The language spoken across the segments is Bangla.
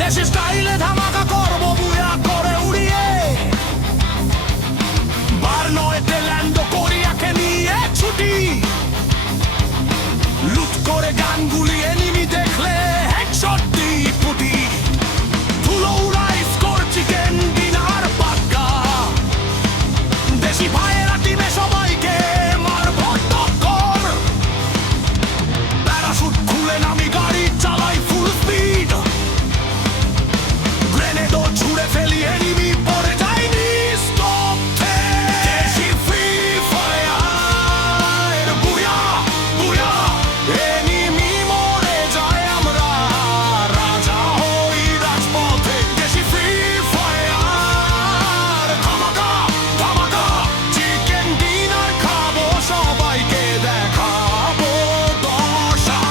দেশি স্টাইলে ধামাকা করবো বুয়া করে উড়িয়ে, বার নয়তে ল্যান্ড কোরিয়াকে নিয়ে ছুটি, লুট করে গানগুলি এনিমি দেখলে হেডশট দিই পুটি, ধুলো উড়াই স্কোর চিকেন ডিনার পাক্কা, দেশি ভাইয়েরা টিমে সবাইকে মারবো টক্কর, প্যারাশুট খুলে নামি গাড়ি চালাই ফুল স্পিড, গ্রেনেডও ছুড়ে ফেলি এনিমি পড়ে যায়নি স্তব্ধে, দেশি ফ্রি ফায়ার বুয়া বুয়া, এনিমি মরে যায় আমরা রাজা হই রাজপথে, দেশি ফ্রি ফায়ার ধামাকা ধামাকা, চিকেন ডিনার খাবো সবাইকে দেখাবো দশা,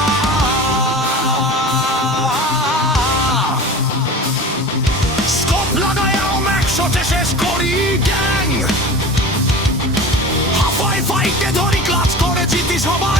স্কোপ লাগায় একশোতে শেষ করি গ্যাং, হাফাই ফাইটে ধরি ক্লাচ করে জিতি সবাই।